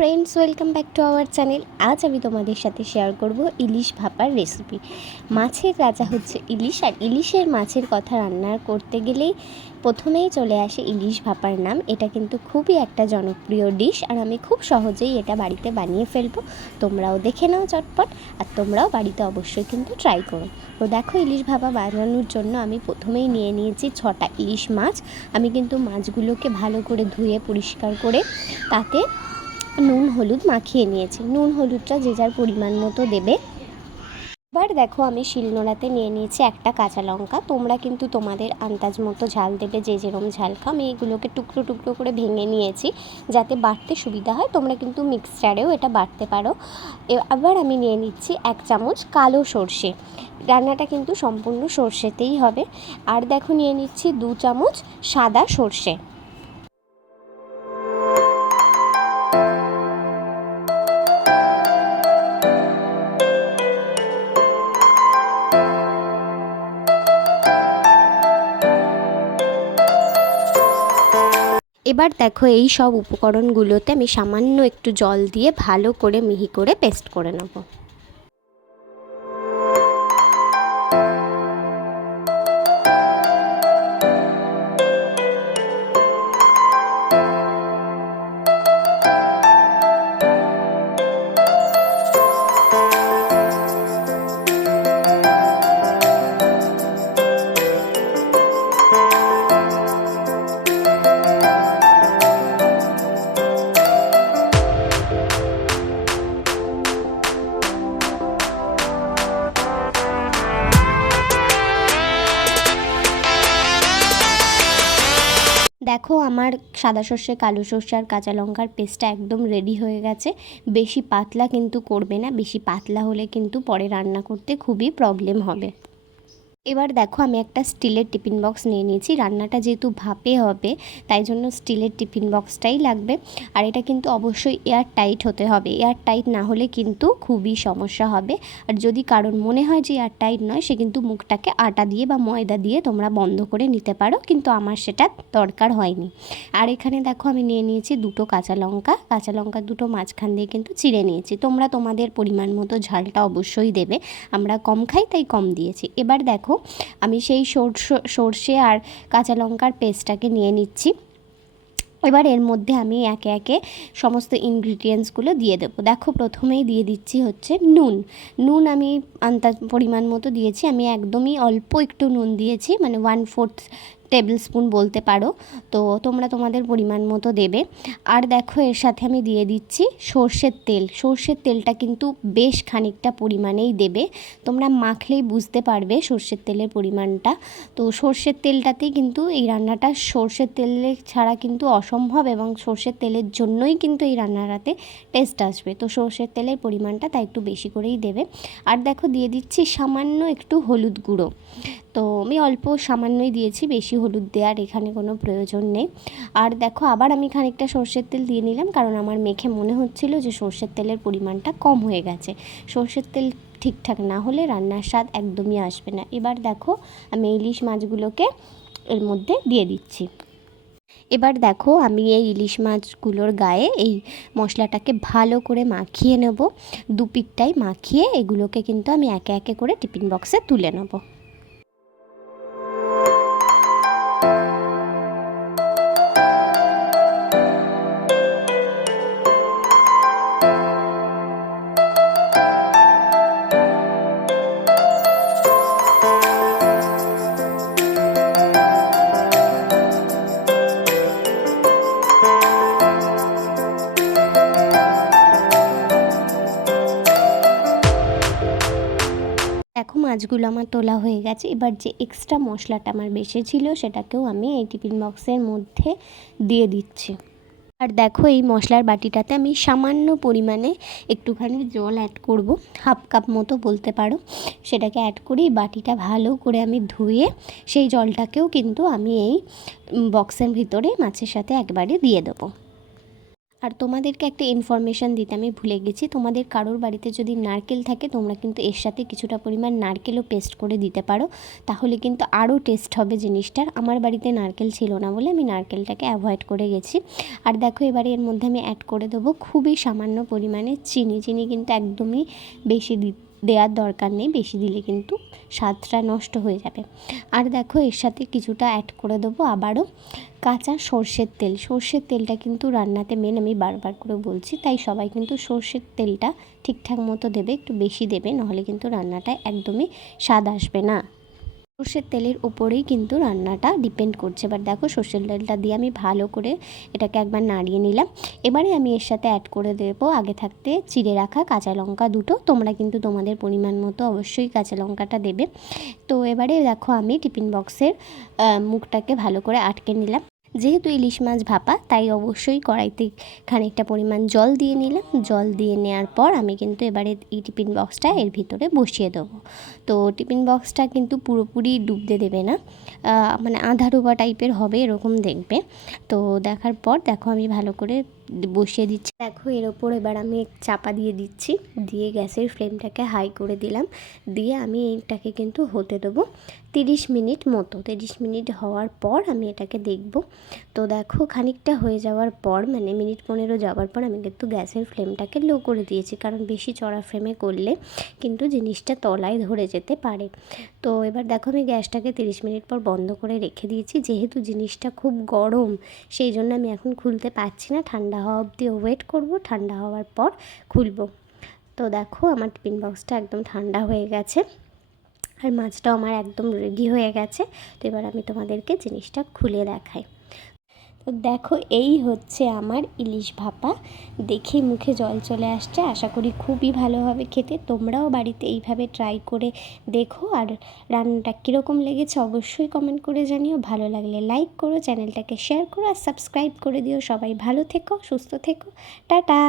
Friends welcome back to our channel আজ আমি তোমাদের সাথে শেয়ার করব ইলিশ ভাপার রেসিপি মাছের রাজা হচ্ছে ইলিশ, আর ইলিশের মাছের কথা রান্না করতে গেলেই প্রথমেই চলে আসে ইলিশ ভাপার নাম। এটা কিন্তু খুবই একটা জনপ্রিয় ডিশ আর আমি খুব সহজেই এটা বাড়িতে বানিয়ে ফেলব। তোমরাও দেখে নাও চটপট, আর তোমরাও বাড়িতে অবশ্যই কিন্তু ট্রাই করো। তো দেখো, ইলিশ ভাপা বানানোর জন্য আমি প্রথমেই নিয়ে নিয়েছি ছটা ইলিশ মাছ। আমি কিন্তু মাছগুলোকে ভালো করে ধুয়ে পরিষ্কার করে তাতে নুন, হলুদ মাখিয়ে নিয়েছি। নুন, হলুদটা যে যার পরিমাণ মতো দেবে। এবার দেখো আমি শিলনোড়াতে নিয়ে নিয়েছি একটা কাঁচা লঙ্কা। তোমরা কিন্তু তোমাদের আন্দাজ মতো ঝাল দেবে, যে যেরম ঝাল খাও। আমি এগুলোকে টুকরো টুকরো করে ভেঙে নিয়েছি, যাতে বাটতে সুবিধা হয়। তোমরা কিন্তু মিক্সচারেও এটা বাটতে পারো। আবার আমি নিয়ে নিচ্ছি এক চামচ কালো সর্ষে। রান্নাটা কিন্তু সম্পূর্ণ সর্ষেতেই হবে। আর দেখো নিয়ে নিচ্ছি দু চামচ সাদা সর্ষে। এবার দেখো এই সব উপকরণগুলোতে আমি সামান্য একটু জল দিয়ে ভালো করে মিহি করে পেস্ট করে নেব। দেখো আমার সাদা সর্ষে, কালো সর্ষে আর কাঁচা লঙ্কার পেস্টটা একদম রেডি হয়ে গেছে। বেশি পাতলা কিন্তু করবে না, বেশি পাতলা হলে কিন্তু পরে রান্না করতে খুবই প্রবলেম হবে। এবার দেখো আমি একটা স্টিলের টিফিন বক্স নিয়ে নিয়েছি। রান্নাটা যেহেতু ভাপে হবে, তাই জন্য স্টিলের টিফিন বক্সটাই লাগবে। আর এটা কিন্তু অবশ্যই এয়ার টাইট হতে হবে। এয়ার টাইট না হলে কিন্তু খুবই সমস্যা হবে। আর যদি কারণ মনে হয় যে এয়ার টাইট নয়, সে কিন্তু মুখটাকে আটা দিয়ে বা ময়দা দিয়ে তোমরা বন্ধ করে নিতে পারো, কিন্তু আমার সেটা দরকার হয়নি। আর এখানে দেখো আমি নিয়ে নিয়েছি দুটো কাঁচা লঙ্কা। কাঁচা লঙ্কা দুটো মাঝখান দিয়ে কিন্তু চিড়ে নিয়েছি। তোমরা তোমাদের পরিমাণ মতো ঝালটা অবশ্যই দেবে। আমরা কম খাই, তাই কম দিয়েছি। এবার দেখো আমি সেই সরষে, সর্ষে আর কাঁচা লঙ্কার পেস্টটাকে নিয়ে নিচ্ছি। এবার এর মধ্যে আমি একে একে সমস্ত ইনগ্রিডিয়েন্টসগুলো দিয়ে দেবো। দেখো, প্রথমেই দিয়ে দিচ্ছি হচ্ছে নুন। নুন আমি আন্দাজ, পরিমাণ মতো দিয়েছি। আমি একদমই অল্প একটু নুন দিয়েছি মানে ওয়ান ফোর্থ টেবিল স্পুন বলতে পারো। তো তোমরা তোমাদের পরিমাণ মতো দেবে। আর দেখো, এর সাথে আমি দিয়ে দিচ্ছি সর্ষের তেল। সর্ষের তেলটা কিন্তু বেশ খানিকটা পরিমাণেই দেবে। তোমরা মাখলেই বুঝতে পারবে সর্ষের তেলের পরিমাণটা। তো সর্ষের তেলটাতেই কিন্তু এই রান্নাটা সর্ষের তেলে ছাড়া কিন্তু অসম্ভব এবং সর্ষের তেলের জন্যই কিন্তু এই রান্নাটাতে টেস্ট আসবে। তো সর্ষের তেলের পরিমাণটা তাই একটু বেশি করেই দেবে। আর দেখো, দিয়ে দিচ্ছি সামান্য একটু হলুদ গুঁড়ো। তো আমি অল্প সামান্যই দিয়েছি, বেশি হলুদ দেওয়ার এখানে কোনো প্রয়োজন নেই। আর দেখো, আবার আমি খানিকটা সর্ষের তেল দিয়ে নিলাম, কারণ আমার মেখে মনে হচ্ছিল যে সর্ষের তেলের পরিমাণটা কম হয়ে গেছে। সর্ষের তেল ঠিকঠাক না হলে রান্নার স্বাদ একদমই আসবে না। এবার দেখো, আমি ইলিশ মাছগুলোকে এর মধ্যে দিয়ে দিচ্ছি। এবার দেখো, আমি এই ইলিশ মাছগুলোর গায়ে এই মশলাটাকে ভালো করে মাখিয়ে নেব। দু পিঠটাই মাখিয়ে এগুলোকে কিন্তু আমি একে একে করে টিফিন বক্সে তুলে নেব। দেখো মাছগুলো আমার তোলা হয়ে গেছে। এবার যে এক্সট্রা মশলাটা আমার বেশি ছিল সেটাকেও আমি এই টিফিন বক্সের মধ্যে দিয়ে দিচ্ছি। আর দেখো এই মশলার বাটিটাতে আমি সামান্য পরিমাণে একটুখানি জল অ্যাড করব হাফ কাপ মতো বলতে পারো। সেটাকে অ্যাড করি বাটিটা ভালো করে আমি ধুয়ে সেই জলটাকেও কিন্তু আমি এই বক্সের ভিতরে মাছের সাথে একবারে দিয়ে দেবো। আর তোমাদেরকে একটা ইনফরমেশান দিতে আমি ভুলে গেছি। তোমাদের কারোর বাড়িতে যদি নারকেল থাকে, তোমরা কিন্তু এর সাথে কিছুটা পরিমাণ নারকেলও পেস্ট করে দিতে পারো। তাহলে কিন্তু আরও টেস্ট হবে জিনিসটার। আমার বাড়িতে নারকেল ছিল না বলে আমি নারকেলটাকে অ্যাভয়েড করে গেছি। আর দেখো, এবারে এর মধ্যে আমি অ্যাড করে দেবো খুবই সামান্য পরিমাণে চিনি। চিনি কিন্তু একদমই বেশি দি দেওয়ার দরকার নেই, বেশি দিলে কিন্তু স্বাদটা নষ্ট হয়ে যাবে। আর দেখো, এর সাথে কিছুটা অ্যাড করে দেবো আবারও কাঁচা সর্ষের তেল। সর্ষের তেলটা কিন্তু রান্নাতে মেন আমি বারবার করে বলছি, তাই সবাই কিন্তু সর্ষের তেলটা ঠিকঠাক মতো দেবে, একটু বেশি দেবে, নাহলে কিন্তু রান্নাটা একদমই স্বাদ আসবে না। সর্ষের তেলের উপরেই কিন্তু রান্নাটা ডিপেন্ড করছে। এবার দেখো সর্ষের তেলটা দিয়ে আমি ভালো করে এটাকে একবার নাড়িয়ে নিলাম। এবারে আমি এর সাথে অ্যাড করে দেবো আগে থাকতে চিড়ে রাখা কাঁচা লঙ্কা দুটো। তোমরা কিন্তু তোমাদের পরিমাণ মতো অবশ্যই কাঁচা লঙ্কাটা দেবে। তো এবারে দেখো আমি টিফিন বক্সের মুখটাকে ভালো করে আটকে নিলাম। যেহেতু ইলিশ মাছ ভাপা, তাই অবশ্যই কড়াইতে খানিকটা পরিমাণ জল দিয়ে নিলাম। জল দিয়ে নেওয়ার পর আমি কিন্তু এবারে এই টিফিন বক্সটা এর ভিতরে বসিয়ে দেবো। তো টিফিন বক্সটা কিন্তু পুরোপুরি ডুবতে দেবে না। মানে আধা ডোবা টাইপের হবে এরকম দেখবে। তো দেখার পর দেখো আমি ভালো করে বসিয়ে দিচ্ছি। দেখো, এর ওপর এবার আমি চাপা দিয়ে দিচ্ছি। দিয়ে গ্যাসের ফ্লেমটাকে হাই করে দিলাম। দিয়ে আমি এইটাকে কিন্তু হতে দেবো তিরিশ মিনিট মতো। তিরিশ মিনিট হওয়ার পর আমি এটাকে দেখব। তো দেখো, খানিকটা হয়ে যাওয়ার পর মানে মিনিট পনেরো যাওয়ার পর আমি কিন্তু গ্যাসের ফ্লেমটাকে লো করে দিয়েছি। কারণ বেশি চড়া ফ্লেমে করলে কিন্তু জিনিসটা তলায় ধরে যেতে পারে। তো এবার দেখো, আমি গ্যাসটাকে তিরিশ মিনিট পর বন্ধ করে রেখে দিয়েছি। যেহেতু জিনিসটা খুব গরম, সেই জন্য আমি এখন খুলতে পারছি না। ঠান্ডা হওয়া অবধি ওয়েট করব, ঠান্ডা হওয়ার পর খুলব। তো দেখো আমার টিফিন বক্সটা একদম ঠান্ডা হয়ে গেছে আর মাছটাও আমার একদম রেডি হয়ে গেছে। তো এবার আমি তোমাদেরকে জিনিসটা খুলে দেখাই। তো দেখো, এই হচ্ছে আমার ইলিশ ভাপা। দেখে মুখে জল চলে আসছে। আশা করি খুবই ভালোভাবে খেতে। তোমরাও বাড়িতে এইভাবে ট্রাই করে দেখো। আর রান্নাটা কীরকম লেগেছে অবশ্যই কমেন্ট করে জানিও। ভালো লাগলে লাইক করো চ্যানেলটাকে শেয়ার করো, আর সাবস্ক্রাইব করে দিও। সবাই ভালো থেকো, সুস্থ থেকো। টাটা!